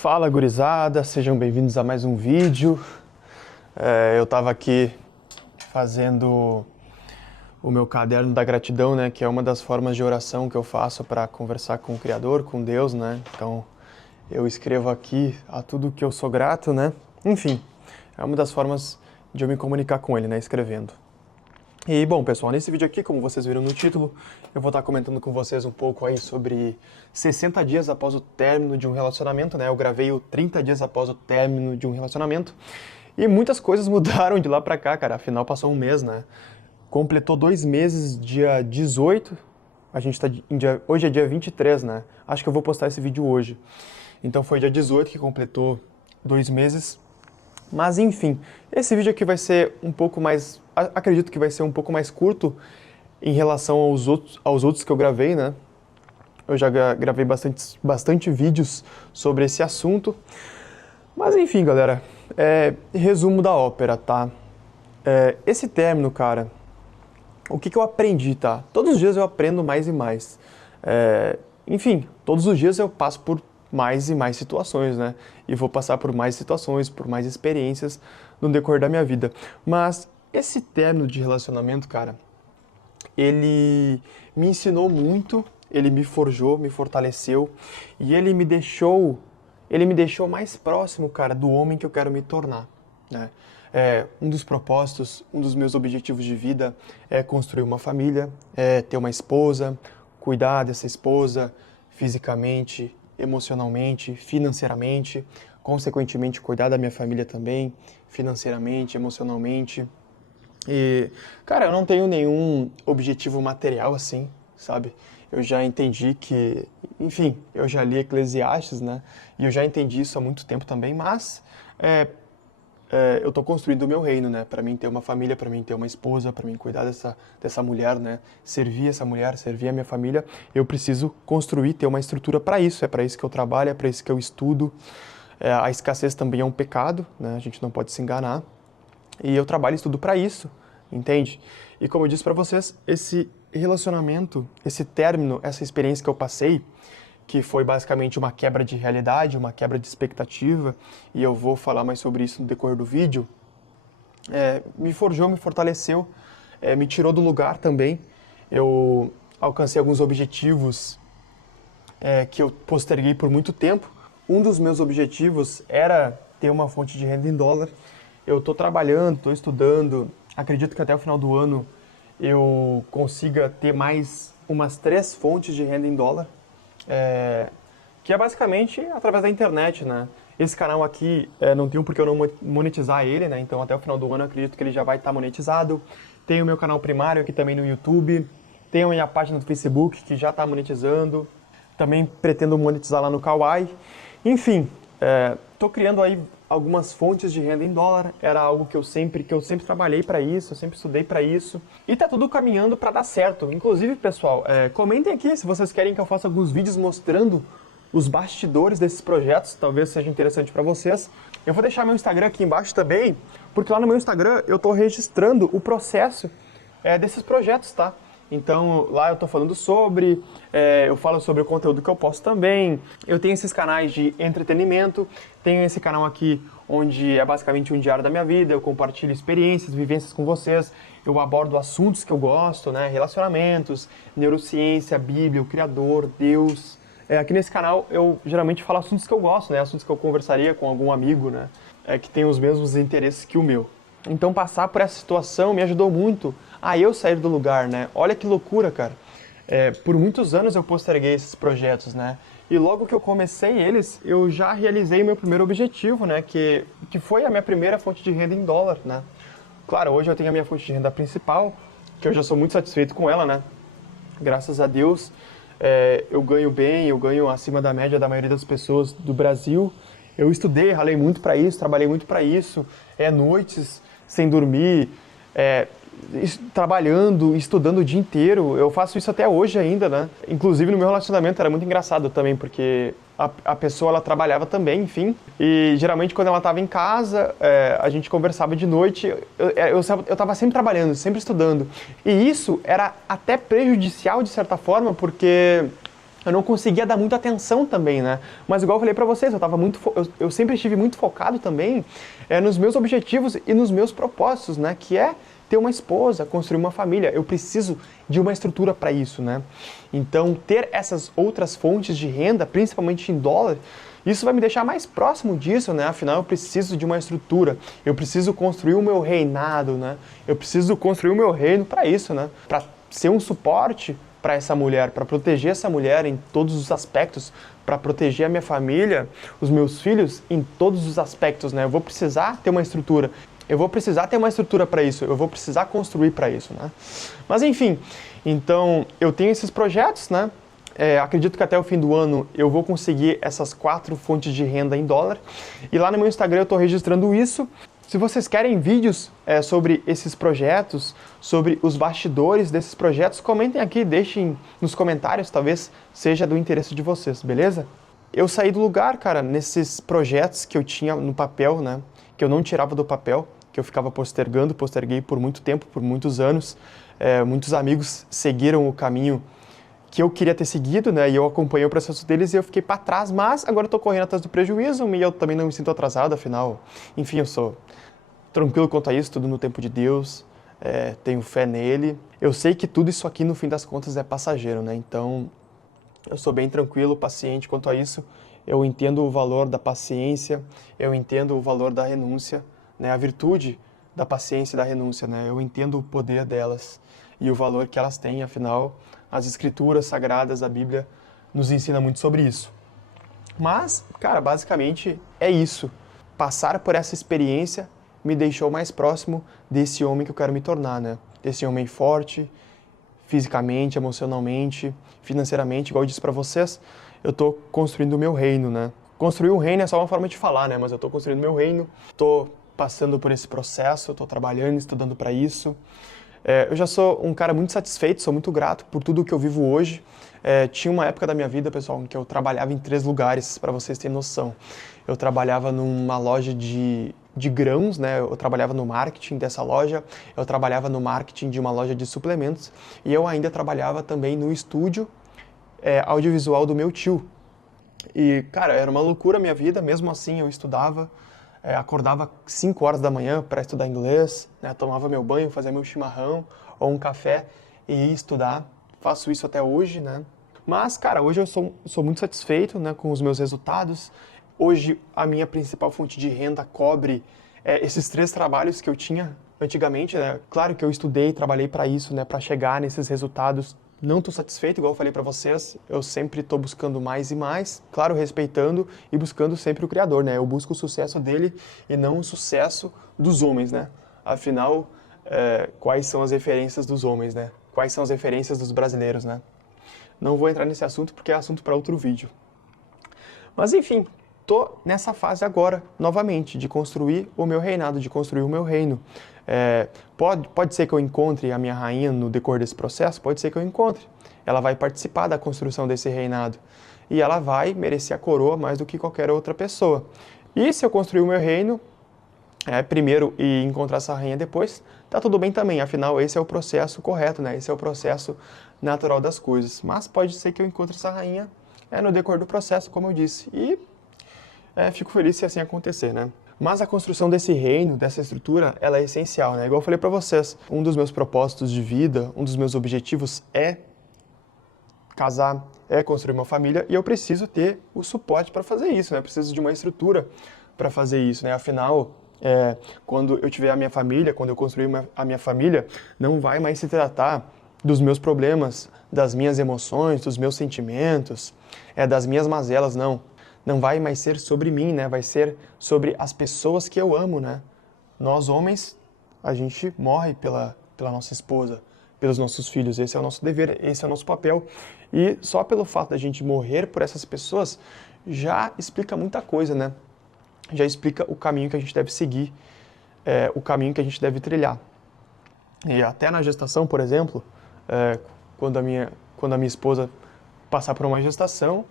Fala gurizada, sejam bem-vindos a mais um vídeo. Eu tava aqui fazendo o meu caderno da gratidão, né, que é uma das formas de oração que eu faço para conversar com o Criador, com Deus, né. Então eu escrevo aqui a tudo que eu sou grato, né. Enfim, é uma das formas de eu me comunicar com Ele, né, escrevendo. E bom, pessoal, nesse vídeo aqui, como vocês viram no título, eu vou estar comentando com vocês um pouco aí sobre 60 dias após o término de um relacionamento, né? Eu gravei o 30 dias após o término de um relacionamento e muitas coisas mudaram de lá pra cá, cara. Afinal, passou um mês, né? Completou 2 meses, dia 18, a gente tá hoje é dia 23, né? Acho que eu vou postar esse vídeo hoje. Então foi dia 18 que completou 2 meses. Mas enfim, esse vídeo aqui vai ser um pouco mais, acredito que vai ser um pouco mais curto em relação aos outros que eu gravei, né? Eu já gravei bastante vídeos sobre esse assunto. Mas enfim, galera, resumo da ópera, tá? Esse término, cara, o que eu aprendi, tá? Todos os dias eu aprendo mais e mais. Enfim, todos os dias eu passo por mais e mais situações, né? E vou passar por mais situações, por mais experiências no decorrer da minha vida. Mas esse término de relacionamento, cara, ele me ensinou muito, ele me forjou, me fortaleceu e ele me deixou mais próximo, cara, do homem que eu quero me tornar, né? Um dos propósitos, um dos meus objetivos de vida é construir uma família, ter uma esposa, cuidar dessa esposa fisicamente, emocionalmente, financeiramente, consequentemente cuidar da minha família também, financeiramente, emocionalmente. E, cara, eu não tenho nenhum objetivo material assim, sabe? Eu já entendi que, enfim, eu já li Eclesiastes, né? E eu já entendi isso há muito tempo também, mas eu tô construindo o meu reino, né? Para mim ter uma família, para mim ter uma esposa, para mim cuidar dessa mulher, né? Servir essa mulher, servir a minha família, eu preciso construir, ter uma estrutura para isso. É para isso que eu trabalho, é para isso que eu estudo. A escassez também é um pecado, né? A gente não pode se enganar. E eu trabalho e estudo para isso, entende? E como eu disse para vocês, esse relacionamento, esse término, essa experiência que eu passei, que foi basicamente uma quebra de realidade, uma quebra de expectativa, e eu vou falar mais sobre isso no decorrer do vídeo, me forjou, me fortaleceu, me tirou do lugar também. Eu alcancei alguns objetivos que eu posterguei por muito tempo. Um dos meus objetivos era ter uma fonte de renda em dólar. Eu estou trabalhando, estou estudando, acredito que até o final do ano eu consiga ter mais umas 3 fontes de renda em dólar. Que é basicamente através da internet, né? Esse canal aqui, não tem porque eu não monetizar ele, né? Então até o final do ano eu acredito que ele já vai estar monetizado. Tem o meu canal primário aqui também no YouTube. Tem a minha página do Facebook que já está monetizando. Também pretendo monetizar lá no Kawaii. Enfim, estou criando aí algumas fontes de renda em dólar. Era algo que eu sempre trabalhei para isso, eu sempre estudei para isso. E tá tudo caminhando para dar certo. Inclusive, pessoal, comentem aqui se vocês querem que eu faça alguns vídeos mostrando os bastidores desses projetos, talvez seja interessante para vocês. Eu vou deixar meu Instagram aqui embaixo também, porque lá no meu Instagram eu tô registrando o processo desses projetos, tá? Então lá eu tô falando sobre, eu falo sobre o conteúdo que eu posto também. Eu tenho esses canais de entretenimento, tenho esse canal aqui onde é basicamente um diário da minha vida, eu compartilho experiências, vivências com vocês, eu abordo assuntos que eu gosto, né? Relacionamentos, neurociência, Bíblia, o Criador, Deus. Aqui nesse canal eu geralmente falo assuntos que eu gosto, né? Assuntos que eu conversaria com algum amigo, né? Que tem os mesmos interesses que o meu. Então passar por essa situação me ajudou muito a eu sair do lugar, né? Olha que loucura, cara. Por muitos anos eu posterguei esses projetos, né? E logo que eu comecei eles, eu já realizei o meu primeiro objetivo, né? Que foi a minha primeira fonte de renda em dólar, né? Claro, hoje eu tenho a minha fonte de renda principal, que eu já sou muito satisfeito com ela, né? Graças a Deus, eu ganho bem, eu ganho acima da média da maioria das pessoas do Brasil. Eu estudei, ralei muito para isso, trabalhei muito para isso, noites sem dormir, trabalhando, estudando o dia inteiro. Eu faço isso até hoje ainda, né? Inclusive no meu relacionamento era muito engraçado também, porque a pessoa ela trabalhava também, enfim. E geralmente quando ela estava em casa, a gente conversava de noite. Eu estava sempre trabalhando, sempre estudando. E isso era até prejudicial de certa forma, porque eu não conseguia dar muita atenção também, né? Mas igual eu falei pra vocês, eu sempre estive muito focado também nos meus objetivos e nos meus propósitos, né? Que é ter uma esposa, construir uma família. Eu preciso de uma estrutura para isso, né? Então, ter essas outras fontes de renda, principalmente em dólar, isso vai me deixar mais próximo disso, né? Afinal, eu preciso de uma estrutura. Eu preciso construir o meu reinado, né? Eu preciso construir o meu reino para isso, né? Para ser um suporte para essa mulher, para proteger essa mulher em todos os aspectos, para proteger a minha família, os meus filhos em todos os aspectos, né? Eu vou precisar ter uma estrutura. Eu vou precisar ter uma estrutura para isso, eu vou precisar construir para isso, né? Mas enfim, então eu tenho esses projetos, né? Acredito que até o fim do ano eu vou conseguir essas 4 fontes de renda em dólar. E lá no meu Instagram eu estou registrando isso. Se vocês querem vídeos sobre esses projetos, sobre os bastidores desses projetos, comentem aqui, deixem nos comentários, talvez seja do interesse de vocês, beleza? Eu saí do lugar, cara, nesses projetos que eu tinha no papel, né? Que eu não tirava do papel, que eu ficava posterguei por muito tempo, por muitos anos. Muitos amigos seguiram o caminho que eu queria ter seguido, né? E eu acompanhei o processo deles e eu fiquei para trás, mas agora eu tô correndo atrás do prejuízo e eu também não me sinto atrasado, afinal, enfim, eu sou tranquilo quanto a isso, tudo no tempo de Deus, tenho fé nele. Eu sei que tudo isso aqui, no fim das contas, é passageiro, né? Então, eu sou bem tranquilo, paciente quanto a isso. Eu entendo o valor da paciência, eu entendo o valor da renúncia, né? A virtude da paciência e da renúncia, né? Eu entendo o poder delas e o valor que elas têm, afinal, as escrituras sagradas, a Bíblia, nos ensina muito sobre isso. Mas, cara, basicamente é isso. Passar por essa experiência me deixou mais próximo desse homem que eu quero me tornar, né? Desse homem forte, fisicamente, emocionalmente, financeiramente, igual eu disse pra vocês, eu tô construindo o meu reino, né? Construir um reino é só uma forma de falar, né? Mas eu tô construindo o meu reino, tô passando por esse processo, eu tô trabalhando, estudando para isso. Eu já sou um cara muito satisfeito, sou muito grato por tudo que eu vivo hoje. Tinha uma época da minha vida, pessoal, em que eu trabalhava em 3 lugares, para vocês terem noção. Eu trabalhava numa loja de grãos, né? Eu trabalhava no marketing dessa loja, eu trabalhava no marketing de uma loja de suplementos e eu ainda trabalhava também no estúdio audiovisual do meu tio. E, cara, era uma loucura a minha vida, mesmo assim eu estudava, acordava 5 horas da manhã para estudar inglês, né? Tomava meu banho, fazia meu chimarrão ou um café e ia estudar. Faço isso até hoje, né? Mas, cara, hoje eu sou muito satisfeito, né, com os meus resultados. Hoje a minha principal fonte de renda cobre esses 3 trabalhos que eu tinha antigamente, né? Claro que eu estudei, trabalhei para isso, né, para chegar nesses resultados. Não estou satisfeito, igual eu falei para vocês, eu sempre estou buscando mais e mais, claro, respeitando e buscando sempre o Criador, né? Eu busco o sucesso dele e não o sucesso dos homens, né? Afinal, quais são as referências dos homens, né? Quais são as referências dos brasileiros, né? Não vou entrar nesse assunto porque é assunto para outro vídeo. Mas enfim, tô nessa fase agora, novamente, de construir o meu reinado, de construir o meu reino. Pode ser que eu encontre a minha rainha no decorrer desse processo, pode ser que eu encontre. Ela vai participar da construção desse reinado. E ela vai merecer a coroa mais do que qualquer outra pessoa. E se eu construir o meu reino primeiro e encontrar essa rainha depois, tá tudo bem também. Afinal, esse é o processo correto, né? Esse é o processo natural das coisas. Mas pode ser que eu encontre essa rainha no decorrer do processo, como eu disse. E fico feliz se assim acontecer, né? Mas a construção desse reino, dessa estrutura, ela é essencial, né? Igual eu falei pra vocês, um dos meus propósitos de vida, um dos meus objetivos é casar, é construir uma família, e eu preciso ter o suporte para fazer isso, né? Eu preciso de uma estrutura para fazer isso, né? Afinal, quando eu tiver a minha família, quando eu construir a minha família, não vai mais se tratar dos meus problemas, das minhas emoções, dos meus sentimentos, das minhas mazelas, não. Não vai mais ser sobre mim, né? Vai ser sobre as pessoas que eu amo, né? Nós, homens, a gente morre pela nossa esposa, pelos nossos filhos. Esse é o nosso dever, esse é o nosso papel. E só pelo fato da gente morrer por essas pessoas, já explica muita coisa, né? Já explica o caminho que a gente deve seguir, o caminho que a gente deve trilhar. E até na gestação, por exemplo, quando a minha esposa passar por uma gestação,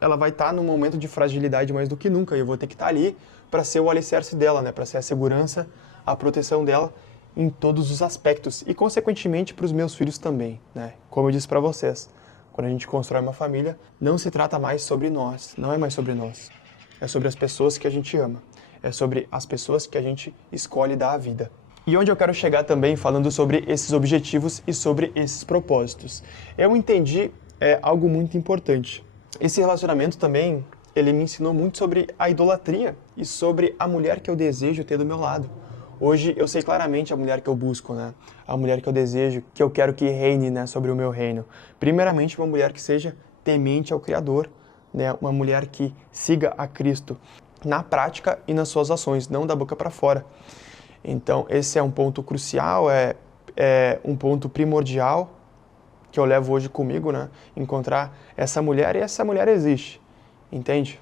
ela vai estar num momento de fragilidade mais do que nunca, e eu vou ter que estar ali para ser o alicerce dela, né? Para ser a segurança, a proteção dela em todos os aspectos, e consequentemente para os meus filhos também, né? Como eu disse para vocês, quando a gente constrói uma família, não se trata mais sobre nós, não é mais sobre nós. É sobre as pessoas que a gente ama, é sobre as pessoas que a gente escolhe dar a vida. E onde eu quero chegar também falando sobre esses objetivos e sobre esses propósitos. Eu entendi algo muito importante. Esse relacionamento também, ele me ensinou muito sobre a idolatria e sobre a mulher que eu desejo ter do meu lado. Hoje eu sei claramente a mulher que eu busco, né? A mulher que eu desejo, que eu quero que reine, né, sobre o meu reino. Primeiramente, uma mulher que seja temente ao Criador, né? Uma mulher que siga a Cristo na prática e nas suas ações, não da boca para fora. Então, esse é um ponto crucial, é um ponto primordial que eu levo hoje comigo, né? Encontrar essa mulher, e essa mulher existe, entende?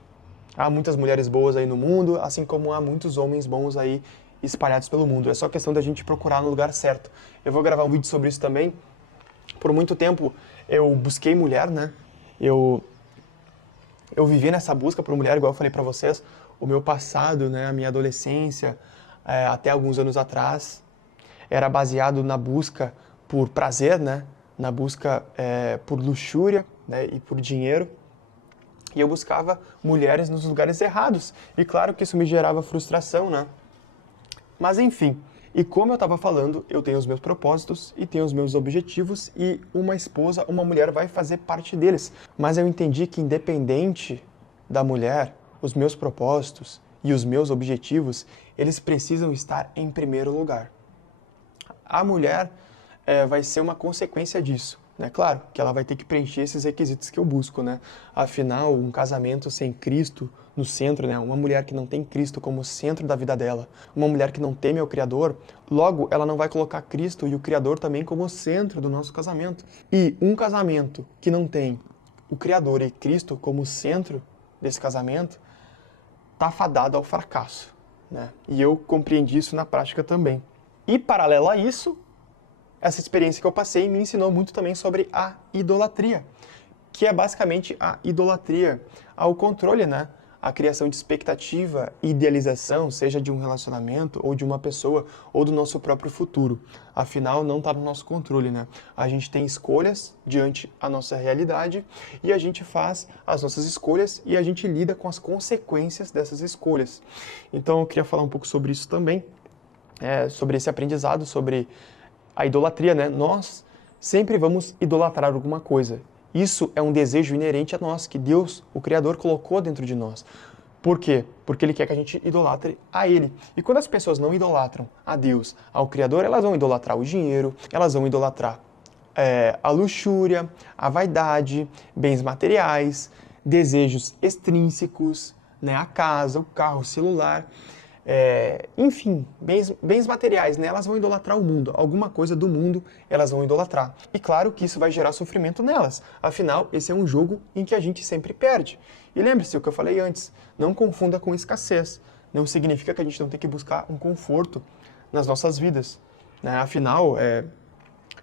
Há muitas mulheres boas aí no mundo, assim como há muitos homens bons aí espalhados pelo mundo. É só questão da gente procurar no lugar certo. Eu vou gravar um vídeo sobre isso também. Por muito tempo eu busquei mulher, né? Eu vivi nessa busca por mulher, igual eu falei pra vocês. O meu passado, né? A minha adolescência, até alguns anos atrás, era baseado na busca por prazer, né? Na busca por luxúria, né? E por dinheiro. E eu buscava mulheres nos lugares errados. E claro que isso me gerava frustração, né? Mas enfim, e como eu estava falando, eu tenho os meus propósitos e tenho os meus objetivos e uma esposa, uma mulher vai fazer parte deles. Mas eu entendi que independente da mulher, os meus propósitos e os meus objetivos, eles precisam estar em primeiro lugar. A mulher vai ser uma consequência disso. Né? Claro que ela vai ter que preencher esses requisitos que eu busco, né? Afinal, um casamento sem Cristo no centro, né? Uma mulher que não tem Cristo como centro da vida dela, uma mulher que não teme ao Criador, logo ela não vai colocar Cristo e o Criador também como centro do nosso casamento. E um casamento que não tem o Criador e Cristo como centro desse casamento, tá fadado ao fracasso, né? E eu compreendi isso na prática também. E paralelo a isso, essa experiência que eu passei me ensinou muito também sobre a idolatria, que é basicamente a idolatria ao controle, né? A criação de expectativa e idealização, seja de um relacionamento, ou de uma pessoa, ou do nosso próprio futuro. Afinal, não está no nosso controle, né? A gente tem escolhas diante a nossa realidade e a gente faz as nossas escolhas e a gente lida com as consequências dessas escolhas. Então, eu queria falar um pouco sobre isso também, sobre esse aprendizado, sobre a idolatria, né? Nós sempre vamos idolatrar alguma coisa. Isso é um desejo inerente a nós, que Deus, o Criador, colocou dentro de nós. Por quê? Porque Ele quer que a gente idolatre a Ele. E quando as pessoas não idolatram a Deus, ao Criador, elas vão idolatrar o dinheiro, elas vão idolatrar a luxúria, a vaidade, bens materiais, desejos extrínsecos, né? A casa, o carro, o celular. Enfim, bens materiais, né? Elas vão idolatrar o mundo, alguma coisa do mundo elas vão idolatrar. E claro que isso vai gerar sofrimento nelas, afinal, esse é um jogo em que a gente sempre perde. E lembre-se o que eu falei antes, não confunda com escassez, não significa que a gente não tem que buscar um conforto nas nossas vidas, né? Afinal,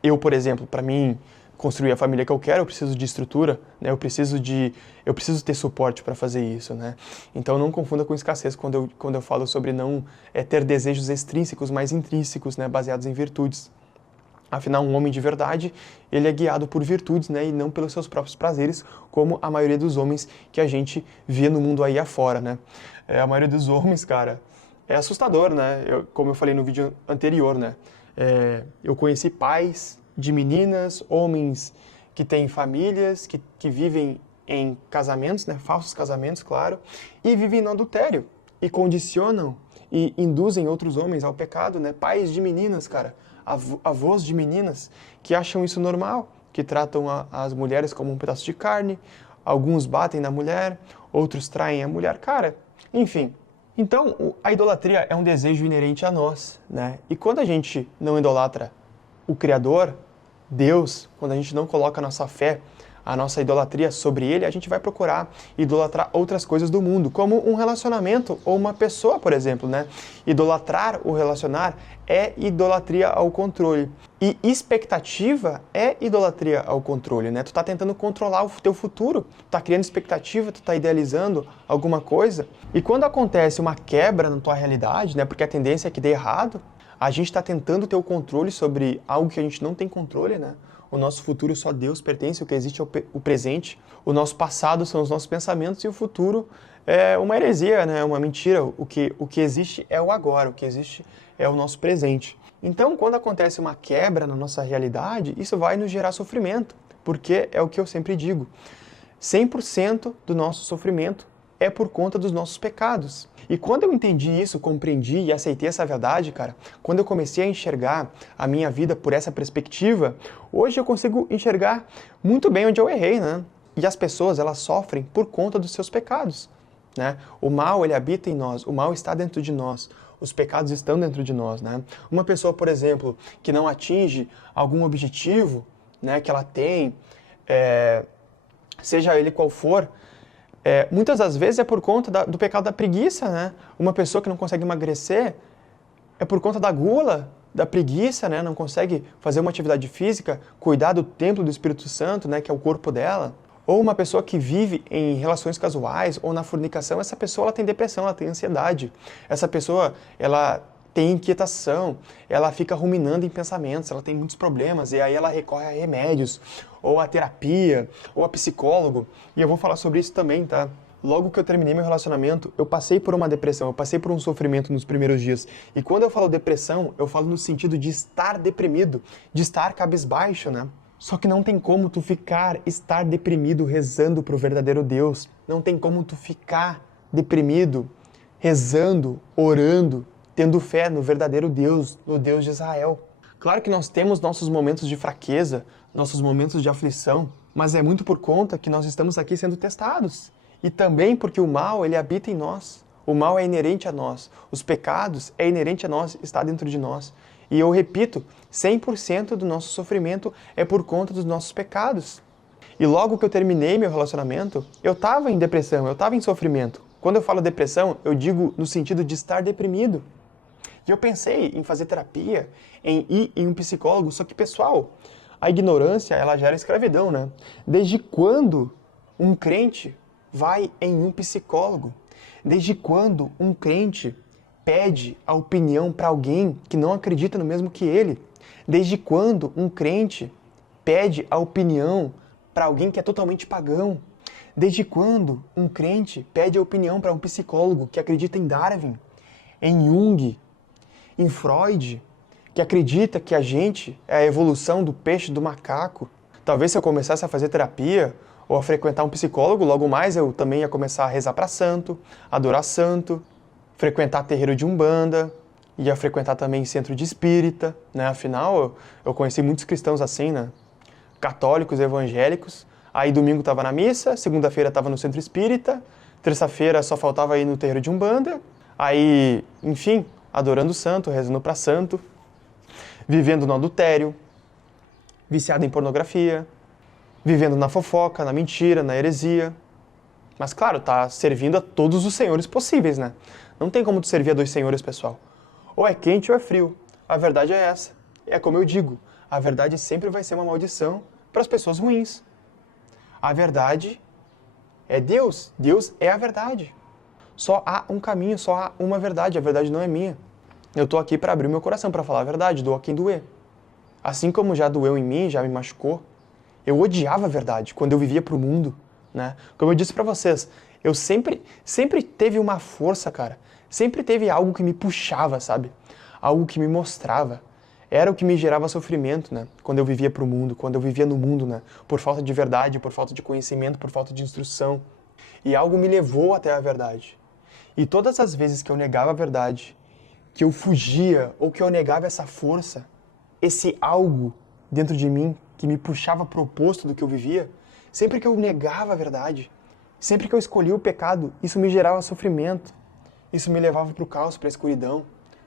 eu, por exemplo, para mim construir a família que eu quero, eu preciso de estrutura, né? Eu preciso ter suporte para fazer isso, né? Então não confunda com escassez quando eu falo sobre não ter desejos extrínsecos, mas intrínsecos, né? Baseados em virtudes. Afinal, um homem de verdade, ele é guiado por virtudes, né? E não pelos seus próprios prazeres, como a maioria dos homens que a gente vê no mundo aí afora, né? A maioria dos homens, cara, é assustador, né? Como eu falei no vídeo anterior, né? Eu conheci pais de meninas, homens que têm famílias, que vivem em casamentos, né, falsos casamentos, claro, e vivem no adultério, e condicionam e induzem outros homens ao pecado, né, pais de meninas, cara, avós de meninas, que acham isso normal, que tratam as mulheres como um pedaço de carne, alguns batem na mulher, outros traem a mulher, cara, enfim. Então, a idolatria é um desejo inerente a nós, né, e quando a gente não idolatra o Criador, Deus, quando a gente não coloca a nossa fé, a nossa idolatria sobre Ele, a gente vai procurar idolatrar outras coisas do mundo, como um relacionamento ou uma pessoa, por exemplo, né? Idolatrar o relacionar é idolatria ao controle. E expectativa é idolatria ao controle, né? Tu tá tentando controlar o teu futuro, tu tá criando expectativa, tu tá idealizando alguma coisa. E quando acontece uma quebra na tua realidade, né? Porque a tendência é que dê errado, a gente está tentando ter o controle sobre algo que a gente não tem controle, né? o nosso futuro só Deus pertence, o que existe é o presente, o nosso passado são os nossos pensamentos e o futuro é uma heresia, né? Uma mentira. O que existe é o agora, o que existe é o nosso presente. Então, quando acontece uma quebra na nossa realidade, isso vai nos gerar sofrimento, porque é o que eu sempre digo, 100% do nosso sofrimento é por conta dos nossos pecados. E quando eu entendi isso, compreendi e aceitei essa verdade, cara, quando eu comecei a enxergar a minha vida por essa perspectiva, hoje eu consigo enxergar muito bem onde eu errei, né? E as pessoas, elas sofrem por conta dos seus pecados, né? O mal, ele habita em nós, o mal está dentro de nós, os pecados estão dentro de nós, né? Uma pessoa, por exemplo, que não atinge algum objetivo, né, que ela tem, seja ele qual for, muitas das vezes é por conta do pecado da preguiça, né? Uma pessoa que não consegue emagrecer é por conta da gula, da preguiça, né? Não consegue fazer uma atividade física, cuidar do templo do Espírito Santo, né, que é o corpo dela. Ou uma pessoa que vive em relações casuais ou na fornicação, essa pessoa ela tem depressão, ela tem ansiedade. Essa pessoa, ela tem inquietação, ela fica ruminando em pensamentos, ela tem muitos problemas e aí ela recorre a remédios, ou a terapia, ou a psicólogo. E eu vou falar sobre isso também, tá? Logo que eu terminei meu relacionamento, eu passei por uma depressão, eu passei por um sofrimento nos primeiros dias. E quando eu falo depressão, eu falo no sentido de estar deprimido, de estar cabisbaixo, né? Só que não tem como tu estar deprimido rezando pro verdadeiro Deus. Não tem como tu ficar deprimido, rezando, orando, tendo fé no verdadeiro Deus, no Deus de Israel. Claro que nós temos nossos momentos de fraqueza, nossos momentos de aflição, mas é muito por conta que nós estamos aqui sendo testados. E também porque o mal, ele habita em nós. O mal é inerente a nós. Os pecados é inerente a nós, está dentro de nós. E eu repito, 100% do nosso sofrimento é por conta dos nossos pecados. E logo que eu terminei meu relacionamento, eu estava em depressão, eu estava em sofrimento. Quando eu falo depressão, eu digo no sentido de estar deprimido. E eu pensei em fazer terapia, em ir em um psicólogo, só que, pessoal, a ignorância, ela gera escravidão, né? Desde quando um crente vai em um psicólogo? Desde quando um crente pede a opinião para alguém que não acredita no mesmo que ele? Desde quando um crente pede a opinião para alguém que é totalmente pagão? Desde quando um crente pede a opinião para um psicólogo que acredita em Darwin, em Jung, em Freud, que acredita que a gente é a evolução do peixe do macaco? Talvez se eu começasse a fazer terapia ou a frequentar um psicólogo, logo mais eu também ia começar a rezar para santo, adorar santo, frequentar terreiro de Umbanda, ia frequentar também centro de espírita, né? Afinal, eu conheci muitos cristãos assim, né? Católicos, evangélicos. Aí domingo estava na missa, segunda-feira estava no centro espírita, terça-feira só faltava ir no terreiro de Umbanda. Aí, enfim, adorando santo, rezando para santo, vivendo no adultério, viciado em pornografia, vivendo na fofoca, na mentira, na heresia. Mas claro, tá servindo a todos os senhores possíveis, né? Não tem como tu servir a dois senhores, pessoal. Ou é quente ou é frio. A verdade é essa. É como eu digo, a verdade sempre vai ser uma maldição para as pessoas ruins. A verdade é Deus. Deus é a verdade. Só há um caminho, só há uma verdade. A verdade não é minha. Eu tô aqui para abrir meu coração, para falar a verdade, doa quem doer. Assim como já doeu em mim, já me machucou, eu odiava a verdade quando eu vivia pro mundo, né? Como eu disse para vocês, eu sempre teve uma força, cara. Sempre teve algo que me puxava, sabe? Algo que me mostrava. Era o que me gerava sofrimento, né? Quando eu vivia pro mundo, quando eu vivia no mundo, né? Por falta de verdade, por falta de conhecimento, por falta de instrução. E algo me levou até a verdade. E todas as vezes que eu negava a verdade, que eu fugia ou que eu negava essa força, esse algo dentro de mim que me puxava pro oposto do que eu vivia, sempre que eu negava a verdade, sempre que eu escolhia o pecado, isso me gerava sofrimento. Isso me levava pro caos, pra escuridão,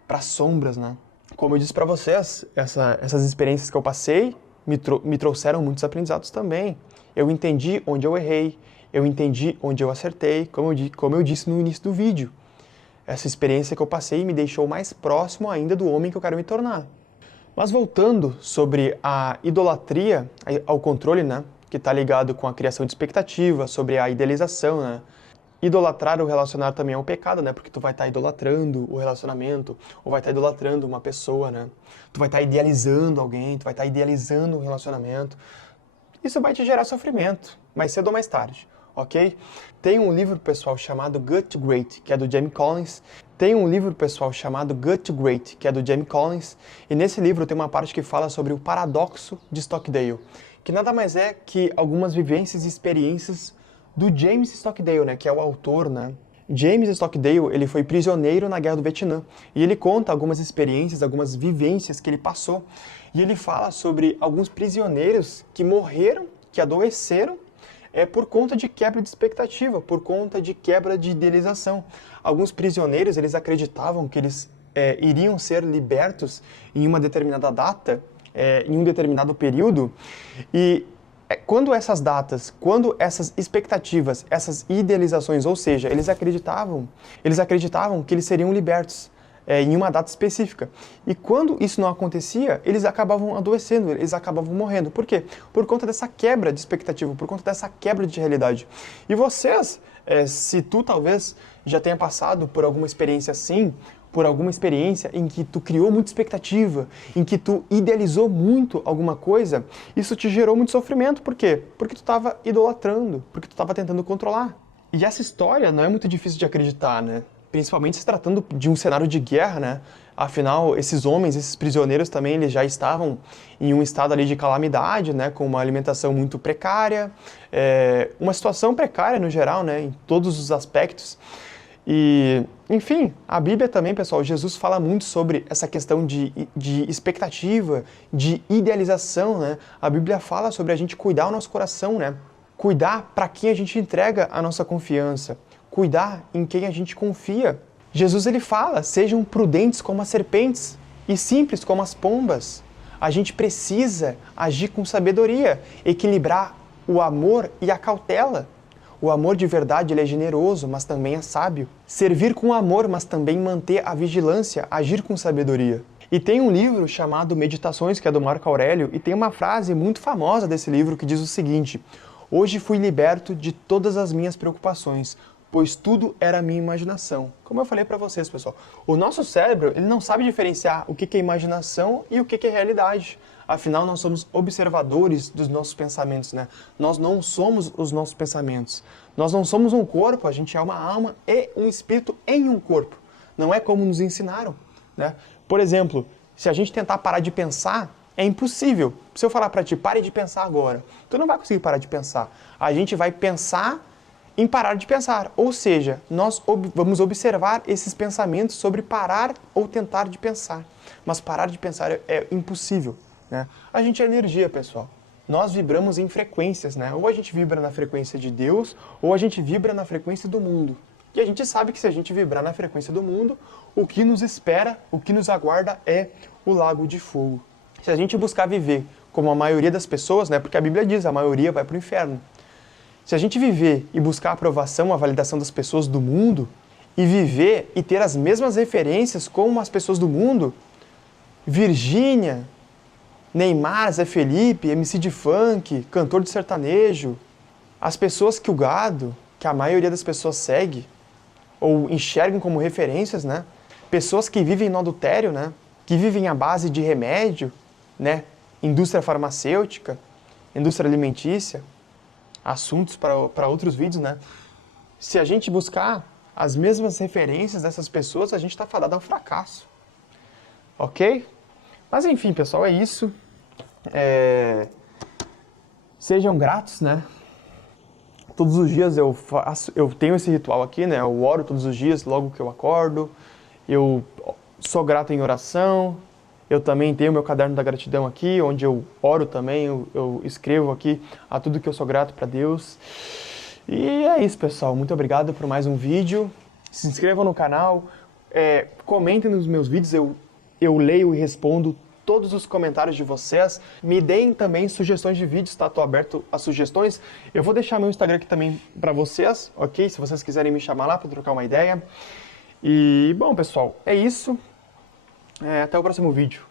pras sombras, né? Como eu disse pra vocês, essas experiências que eu passei me trouxeram muitos aprendizados também. Eu entendi onde eu errei, eu entendi onde eu acertei, como eu disse no início do vídeo. Essa experiência que eu passei me deixou mais próximo ainda do homem que eu quero me tornar. Mas voltando sobre a idolatria, ao controle, né? Que está ligado com a criação de expectativa, sobre a idealização, né? idolatrar ou relacionar também é um pecado, né? Porque tu vai estar idolatrando o relacionamento, ou vai estar idolatrando uma pessoa, né? Tu vai estar idealizando alguém, tu vai estar idealizando um relacionamento. Isso vai te gerar sofrimento, mais cedo ou mais tarde, ok? Tem um livro, pessoal, chamado Good to Great, que é do Jamie Collins. E nesse livro tem uma parte que fala sobre o paradoxo de Stockdale, que nada mais é que algumas vivências e experiências do James Stockdale, né, que é o autor, né? James Stockdale, ele foi prisioneiro na Guerra do Vietnã, e ele conta algumas experiências, algumas vivências que ele passou, e ele fala sobre alguns prisioneiros que morreram, que adoeceram, por conta de quebra de expectativa, por conta de quebra de idealização. Alguns prisioneiros, eles acreditavam que eles iriam ser libertos em uma determinada data, em um determinado período, e quando essas datas, quando essas expectativas, essas idealizações, ou seja, eles acreditavam que eles seriam libertos em uma data específica. E quando isso não acontecia, eles acabavam adoecendo, eles acabavam morrendo. Por quê? Por conta dessa quebra de expectativa, por conta dessa quebra de realidade. E vocês, se tu talvez já tenha passado por alguma experiência assim, por alguma experiência em que tu criou muita expectativa, em que tu idealizou muito alguma coisa, isso te gerou muito sofrimento. Por quê? Porque tu estava idolatrando, porque tu estava tentando controlar. E essa história não é muito difícil de acreditar, né? Principalmente se tratando de um cenário de guerra, né? Afinal, esses homens, esses prisioneiros também, eles já estavam em um estado ali de calamidade, né? Com uma alimentação muito precária, uma situação precária no geral, né? Em todos os aspectos. E, enfim, a Bíblia também, pessoal, Jesus fala muito sobre essa questão de expectativa, de idealização, né? A Bíblia fala sobre a gente cuidar o nosso coração, né? Cuidar para quem a gente entrega a nossa confiança, cuidar em quem a gente confia. Jesus, ele fala, sejam prudentes como as serpentes e simples como as pombas. A gente precisa agir com sabedoria, equilibrar o amor e a cautela. O amor de verdade, ele é generoso, mas também é sábio. Servir com amor, mas também manter a vigilância, agir com sabedoria. E tem um livro chamado Meditações, que é do Marco Aurélio, e tem uma frase muito famosa desse livro que diz o seguinte: hoje fui liberto de todas as minhas preocupações, pois tudo era minha imaginação. Como eu falei para vocês, pessoal, o nosso cérebro, ele não sabe diferenciar o que é imaginação e o que é realidade. Afinal, nós somos observadores dos nossos pensamentos, né? Nós não somos os nossos pensamentos. Nós não somos um corpo, a gente é uma alma e um espírito em um corpo. Não é como nos ensinaram, né? Por exemplo, se a gente tentar parar de pensar, é impossível. Se eu falar para ti, pare de pensar agora, tu não vai conseguir parar de pensar. A gente vai pensar em parar de pensar. Ou seja, nós vamos observar esses pensamentos sobre parar ou tentar de pensar. Mas parar de pensar é impossível. Né? A gente é energia, pessoal. Nós vibramos em frequências, né? Ou a gente vibra na frequência de Deus, ou a gente vibra na frequência do mundo. E a gente sabe que se a gente vibrar na frequência do mundo, o que nos espera, o que nos aguarda é o lago de fogo. Se a gente buscar viver como a maioria das pessoas, né? Porque a Bíblia diz, a maioria vai para o inferno. Se a gente viver e buscar a aprovação, a validação das pessoas do mundo, e viver e ter as mesmas referências como as pessoas do mundo, Virgínia, Neymar, Zé Felipe, MC de funk, cantor de sertanejo, as pessoas que o gado, que a maioria das pessoas segue, ou enxergam como referências, né? Pessoas que vivem no adultério, né? Que vivem à base de remédio, né? Indústria farmacêutica, indústria alimentícia, assuntos para outros vídeos, né? Se a gente buscar as mesmas referências dessas pessoas, a gente está fadado ao fracasso. Ok? Mas enfim, pessoal, é isso. Sejam gratos, né? Todos os dias eu tenho esse ritual aqui, né? Eu oro todos os dias, logo que eu acordo. Eu sou grato em oração. Eu também tenho meu caderno da gratidão aqui, onde eu oro também, eu escrevo aqui a tudo que eu sou grato para Deus. E é isso, pessoal. Muito obrigado por mais um vídeo. Se inscrevam no canal, comentem nos meus vídeos, eu leio e respondo todos os comentários de vocês. Me deem também sugestões de vídeos, tá? Tô aberto a sugestões. Eu vou deixar meu Instagram aqui também para vocês, ok? Se vocês quiserem me chamar lá para trocar uma ideia. E, bom, pessoal, é isso. Até o próximo vídeo.